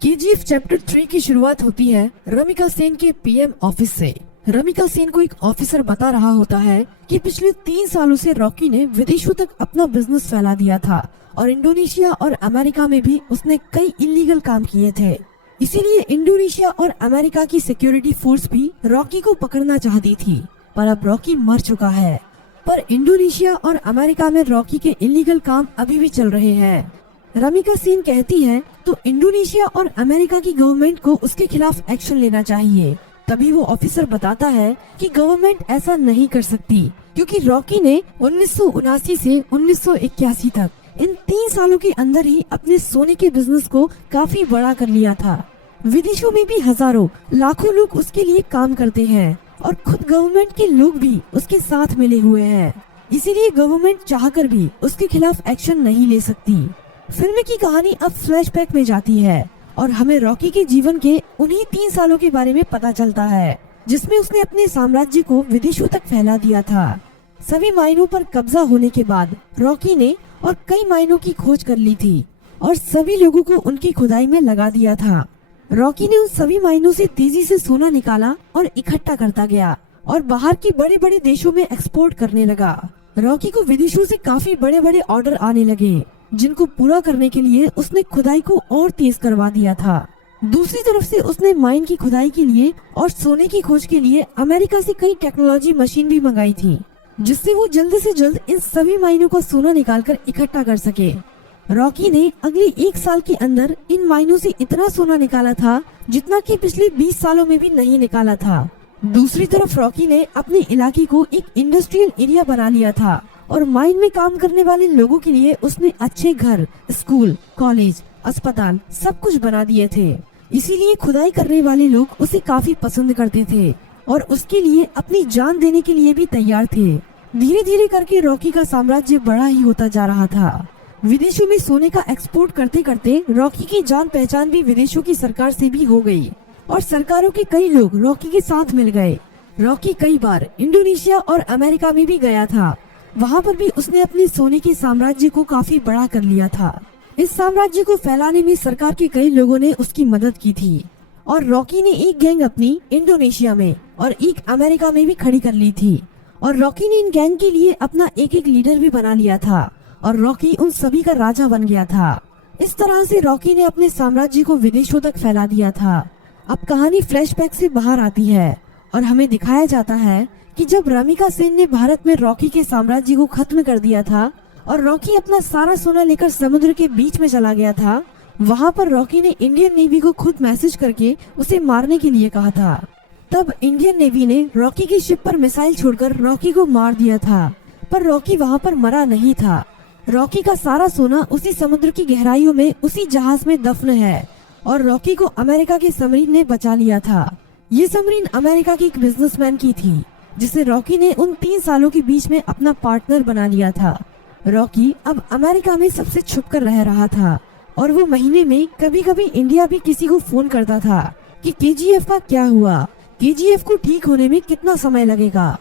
KGF chapter 3 की शुरुआत होती है रमिका सेन के पीएम ऑफिस से। रमिका सेन को एक ऑफिसर बता रहा होता है कि पिछले 3 सालों से रॉकी ने विदेशों तक अपना बिजनेस फैला दिया था और इंडोनेशिया और अमेरिका में भी उसने कई इलीगल काम किए थे। इसीलिए इंडोनेशिया और अमेरिका की सिक्योरिटी फोर्स भी रॉकी को पकड़ना चाहती थी, पर अब रॉकी मर चुका है। पर इंडोनेशिया और अमेरिका में रॉकी के इलीगल काम अभी भी चल रहे हैं। रमिका सेन कहती है तो इंडोनेशिया और अमेरिका की गवर्नमेंट को उसके खिलाफ एक्शन लेना चाहिए। तभी वो ऑफिसर बताता है कि गवर्नमेंट ऐसा नहीं कर सकती, क्योंकि रॉकी ने 1979 से 1981 तक इन 3 सालों के अंदर ही अपने सोने के बिजनेस को काफी बड़ा कर लिया था। विदेशों में भी हजारों लाखों लोग उसके लिए काम करते हैं और खुद गवर्नमेंट के लोग भी उसके साथ मिले हुए हैं। इसीलिए गवर्नमेंट चाहकर भी उसके खिलाफ एक्शन नहीं ले सकती। फिल्म की कहानी अब फ्लैशबैक में जाती है और हमें रॉकी के जीवन के उन्हीं 3 सालों के बारे में पता चलता है, जिसमें उसने अपने साम्राज्य को विदेशों तक फैला दिया था। सभी माइनों पर कब्जा होने के बाद रॉकी ने और कई माइनों की खोज कर ली थी और सभी लोगों को उनकी खुदाई में लगा दिया था। रॉकी ने उन सभी माइनों से तेजी से सोना निकाला और इकट्ठा करता गया और बाहर के बड़े बड़े देशों में एक्सपोर्ट करने लगा। रॉकी को विदेशों से काफी बड़े बड़े ऑर्डर आने लगे, जिनको पूरा करने के लिए उसने खुदाई को और तेज करवा दिया था। दूसरी तरफ से उसने माइन की खुदाई के लिए और सोने की खोज के लिए अमेरिका से कई टेक्नोलॉजी मशीन भी मंगाई थी, जिससे वो जल्द से जल्द इन सभी माइनों का सोना निकालकर इकट्ठा कर सके। रॉकी ने अगले 1 साल के अंदर इन माइनों से इतना सोना निकाला था जितना कि पिछले 20 सालों में भी नहीं निकाला था। दूसरी तरफ रॉकी ने अपने इलाके को एक इंडस्ट्रियल एरिया बना लिया था और माइन में काम करने वाले लोगों के लिए उसने अच्छे घर, स्कूल, कॉलेज, अस्पताल सब कुछ बना दिए थे। इसीलिए खुदाई करने वाले लोग उसे काफी पसंद करते थे और उसके लिए अपनी जान देने के लिए भी तैयार थे। धीरे धीरे करके रॉकी का साम्राज्य बड़ा ही होता जा रहा था। विदेशों में सोने का एक्सपोर्ट करते करते रॉकी की जान पहचान भी विदेशों की सरकार से भी हो गई और सरकारों के कई लोग रॉकी के साथ मिल गए। रॉकी कई बार इंडोनेशिया और अमेरिका में भी गया था। वहाँ पर भी उसने अपने सोने के साम्राज्य को काफी बड़ा कर लिया था। इस साम्राज्य को फैलाने में सरकार के कई लोगों ने उसकी मदद की थी और रॉकी ने एक गैंग अपनी इंडोनेशिया में और एक अमेरिका में भी खड़ी कर ली थी और रॉकी ने इन गैंग के लिए अपना एक एक लीडर भी बना लिया था और रॉकी उन सभी का राजा बन गया था। इस तरह से रॉकी ने अपने साम्राज्य को विदेशों तक फैला दिया था। अब कहानी फ्लैशबैक से बाहर आती है और हमें दिखाया जाता है कि जब रमिका सेन ने भारत में रॉकी के साम्राज्य को खत्म कर दिया था और रॉकी अपना सारा सोना लेकर समुद्र के बीच में चला गया था, वहाँ पर रॉकी ने इंडियन नेवी को खुद मैसेज करके उसे मारने के लिए कहा था। तब इंडियन नेवी ने रॉकी की शिप पर मिसाइल छोड़कर रॉकी को मार दिया था, पर रॉकी वहाँ पर मरा नहीं था। रॉकी का सारा सोना उसी समुद्र की गहराइयों में उसी जहाज में दफन है और रॉकी को अमेरिका के सबमरीन ने बचा लिया था। ये सबमरीन अमेरिका के एक बिजनेसमैन की थी, जिसे रॉकी ने उन 3 सालों के बीच में अपना पार्टनर बना लिया था। रॉकी अब अमेरिका में सबसे छुपकर रह रहा था और वो महीने में कभी कभी इंडिया भी किसी को फोन करता था कि केजीएफ का क्या हुआ, केजीएफ को ठीक होने में कितना समय लगेगा।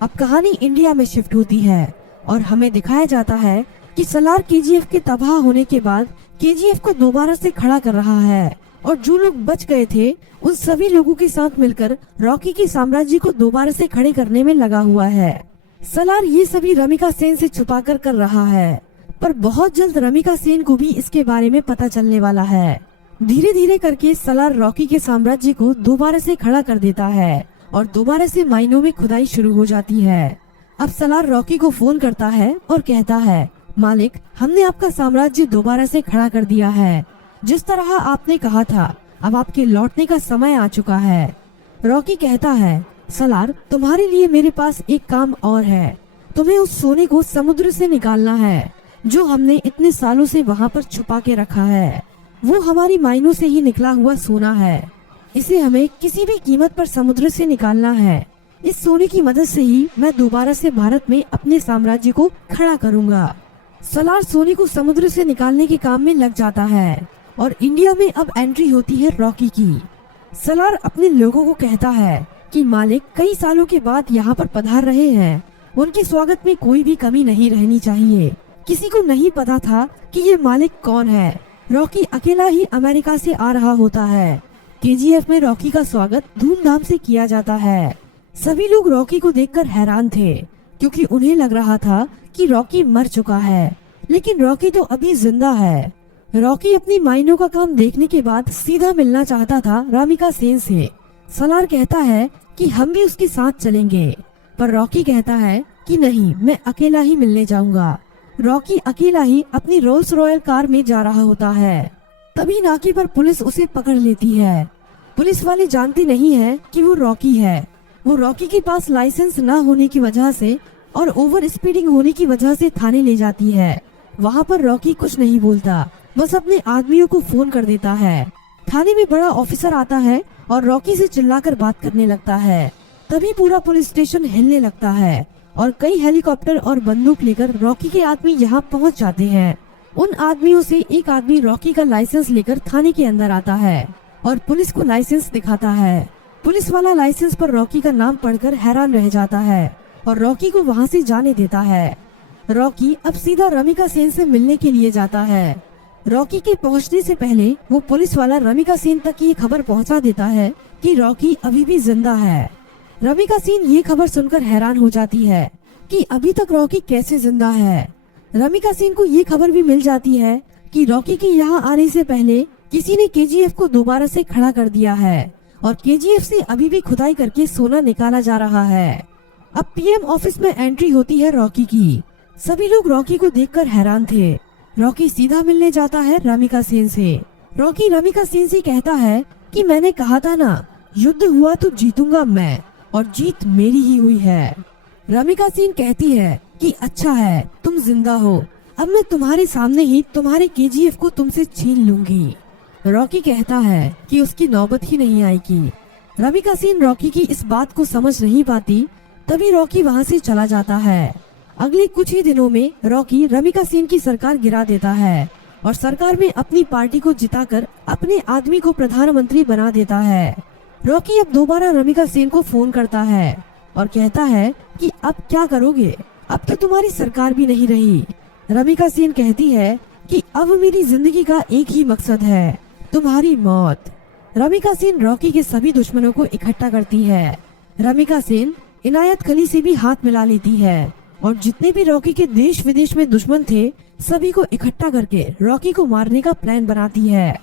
अब कहानी इंडिया में शिफ्ट होती है और हमें दिखाया जाता है कि सलार केजीएफ के तबाह होने के बाद केजीएफ को दोबारा से खड़ा कर रहा है और जो लोग बच गए थे उन सभी लोगों के साथ मिलकर रॉकी के साम्राज्य को दोबारा से खड़े करने में लगा हुआ है। सलार ये सभी रमिका सेन से छुपाकर कर रहा है, पर बहुत जल्द रमिका सेन को भी इसके बारे में पता चलने वाला है। धीरे धीरे करके सलार रॉकी के साम्राज्य को दोबारा से खड़ा कर देता है और दोबारा से माइनों में खुदाई शुरू हो जाती है। अब सलार रॉकी को फोन करता है और कहता है, मालिक, हमने आपका साम्राज्य दोबारा से खड़ा कर दिया है। जिस तरह आपने कहा था, अब आपके लौटने का समय आ चुका है। रॉकी कहता है, सलार, तुम्हारे लिए मेरे पास एक काम और है। तुम्हें उस सोने को समुद्र से निकालना है जो हमने इतने सालों से वहाँ पर छुपा के रखा है। वो हमारी माइनों से ही निकला हुआ सोना है। इसे हमें किसी भी कीमत पर समुद्र से निकालना है। इस सोने की मदद से ही मैं दोबारा से भारत में अपने साम्राज्य को खड़ा करूँगा। सलार सोने को समुद्र से निकालने के काम में लग जाता है और इंडिया में अब एंट्री होती है रॉकी की। सलार अपने लोगों को कहता है कि मालिक कई सालों के बाद यहाँ पर पधार रहे हैं, उनके स्वागत में कोई भी कमी नहीं रहनी चाहिए। किसी को नहीं पता था कि ये मालिक कौन है, रॉकी अकेला ही अमेरिका से आ रहा होता है। केजीएफ में रॉकी का स्वागत धूमधाम से किया जाता है। सभी लोग रॉकी को देखकर हैरान थे, क्योंकि उन्हें लग रहा था कि रॉकी मर चुका है, लेकिन रॉकी तो अभी जिंदा है। रॉकी अपनी माइनों का काम देखने के बाद सीधा मिलना चाहता था रमिका सेन से। सलार कहता है कि हम भी उसके साथ चलेंगे, पर रॉकी कहता है कि नहीं, मैं अकेला ही मिलने जाऊंगा। रॉकी अकेला ही अपनी रोल्स रॉयल कार में जा रहा होता है। तभी नाके पर पुलिस उसे पकड़ लेती है। पुलिस वाले जानते नहीं है कि वो रॉकी है। वो रॉकी के पास लाइसेंस न होने की वजह से और ओवर स्पीडिंग होने की वजह से थाने ले जाती है। वहाँ पर रॉकी कुछ नहीं बोलता, बस अपने आदमियों को फोन कर देता है। थाने में बड़ा ऑफिसर आता है और रॉकी से चिल्लाकर बात करने लगता है। तभी पूरा पुलिस स्टेशन हिलने लगता है और कई हेलीकॉप्टर और बंदूक लेकर रॉकी के आदमी यहाँ पहुँच जाते हैं। उन आदमियों से एक आदमी रॉकी का लाइसेंस लेकर थाने के अंदर आता है और पुलिस को लाइसेंस दिखाता है। पुलिस वाला लाइसेंस पर रॉकी का नाम पढ़कर हैरान रह जाता है और रॉकी को वहाँ से जाने देता है। रॉकी अब सीधा रमिका सेन से मिलने के लिए जाता है। रॉकी के पहुँचने से पहले वो पुलिस वाला रमिका सेन तक ये खबर पहुँचा देता है कि रॉकी अभी भी जिंदा है। रमिका सेन ये खबर सुनकर हैरान हो जाती है कि अभी तक रॉकी कैसे जिंदा है। रमिका सेन को ये खबर भी मिल जाती है कि रॉकी के यहाँ आने से पहले किसी ने केजीएफ को दोबारा से खड़ा कर दिया है और केजीएफ से अभी भी खुदाई करके सोना निकाला जा रहा है। अब पीएम ऑफिस में एंट्री होती है रॉकी की। सभी लोग रॉकी को देखकर हैरान थे। रॉकी सीधा मिलने जाता है रमिका सेन से। रॉकी रमिका सेन से कहता है कि मैंने कहा था ना, युद्ध हुआ तो जीतूंगा मैं, और जीत मेरी ही हुई है। रमिका सेन कहती है कि अच्छा है, तुम जिंदा हो, अब मैं तुम्हारे सामने ही तुम्हारे केजीएफ को तुमसे छीन लूंगी। रॉकी कहता है कि उसकी नौबत ही नहीं आएगी। रमिका सेन रॉकी की इस बात को समझ नहीं पाती। तभी रॉकी वहाँ से चला जाता है। अगले कुछ ही दिनों में रॉकी रमिका सेन की सरकार गिरा देता है और सरकार में अपनी पार्टी को जिताकर अपने आदमी को प्रधानमंत्री बना देता है। रॉकी अब दोबारा रमिका सेन को फोन करता है और कहता है कि अब क्या करोगे, अब तो तुम्हारी सरकार भी नहीं रही। रमिका सेन कहती है कि अब मेरी जिंदगी का एक ही मकसद है, तुम्हारी मौत। रमिका सेन रॉकी के सभी दुश्मनों को इकट्ठा करती है। रमिका सेन इनायत खली से भी हाथ मिला लेती है और जितने भी रॉकी के देश विदेश में दुश्मन थे, सभी को इकट्ठा करके रॉकी को मारने का प्लान बनाती है।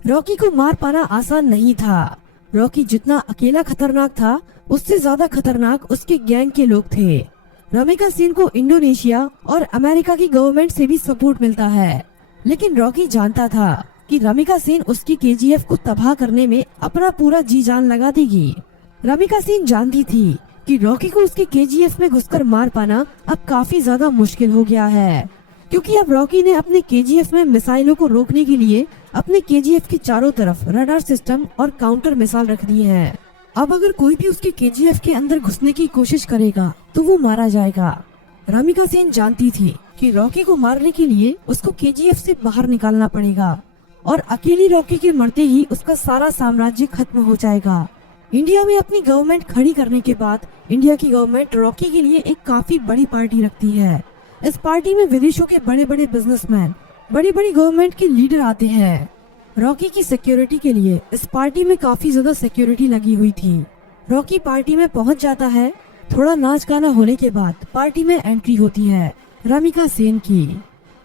रॉकी को मार पाना आसान नहीं था। रॉकी जितना अकेला खतरनाक था, उससे ज्यादा खतरनाक उसके गैंग के लोग थे। रमिका सेन को इंडोनेशिया और अमेरिका की गवर्नमेंट से भी सपोर्ट मिलता है, लेकिन रॉकी जानता था कि रमिका सेन उसकी केजीएफ को तबाह करने में अपना पूरा जी जान लगा देगी। रमिका सेन जानती थी कि रॉकी को उसके केजीएफ में घुसकर मार पाना अब काफी ज्यादा मुश्किल हो गया है, क्योंकि अब रॉकी ने अपने केजीएफ में मिसाइलों को रोकने के लिए अपने केजीएफ के चारों तरफ रडार सिस्टम और काउंटर मिसाइल रख दी है। अब अगर कोई भी उसके केजीएफ के अंदर घुसने की कोशिश करेगा तो वो मारा जाएगा। रमिका सेन जानती थी कि रॉकी को मारने के लिए उसको केजीएफ से बाहर निकालना पड़ेगा और अकेली रॉकी के मरते ही उसका सारा साम्राज्य खत्म हो जाएगा। इंडिया में अपनी गवर्नमेंट खड़ी करने के बाद इंडिया की गवर्नमेंट रॉकी के लिए एक काफी बड़ी पार्टी रखती है। इस पार्टी में विदेशों के बड़े बड़े बिजनेसमैन, बड़ी बड़ी गवर्नमेंट के लीडर आते हैं। रॉकी की सिक्योरिटी के लिए इस पार्टी में काफी ज्यादा सिक्योरिटी लगी हुई थी। रॉकी पार्टी में पहुंच जाता है। थोड़ा नाच गाना होने के बाद पार्टी में एंट्री होती है रमिका सेन की।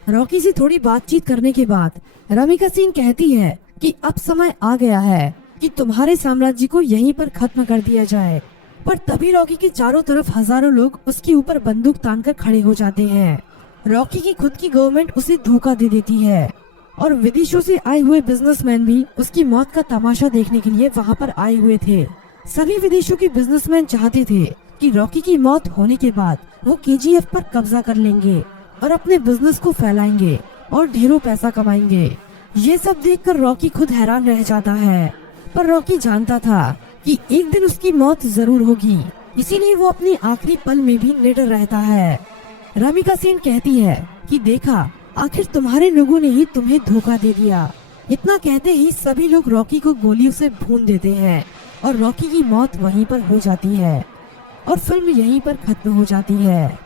रॉकी से थोड़ी बातचीत करने के बाद रमिका सेन कहती है कि अब समय आ गया है कि तुम्हारे साम्राज्य को यहीं पर खत्म कर दिया जाए। पर तभी रॉकी के चारों तरफ हजारों लोग उसके ऊपर बंदूक तानकर खड़े हो जाते हैं। रॉकी की खुद की गवर्नमेंट उसे धोखा दे देती है और विदेशों से आए हुए बिजनेसमैन भी उसकी मौत का तमाशा देखने के लिए वहाँ पर आए हुए थे। सभी विदेशों के बिजनेसमैन चाहते थे कि रॉकी की मौत होने के बाद वो केजीएफ पर कब्जा कर लेंगे और अपने बिजनेस को फैलाएंगे और ढेरों पैसा कमाएंगे। ये सब देखकर रॉकी खुद हैरान रह जाता है, पर रॉकी जानता था कि एक दिन उसकी मौत जरूर होगी, इसीलिए वो अपने आखिरी पल में भी निडर रहता है। रमिका सेन कहती है कि देखा, आखिर तुम्हारे लोगों ने ही तुम्हें धोखा दे दिया। इतना कहते ही सभी लोग रॉकी को गोलियों से भून देते हैं और रॉकी की मौत वहीं पर हो जाती है और फिल्म यहीं पर खत्म हो जाती है।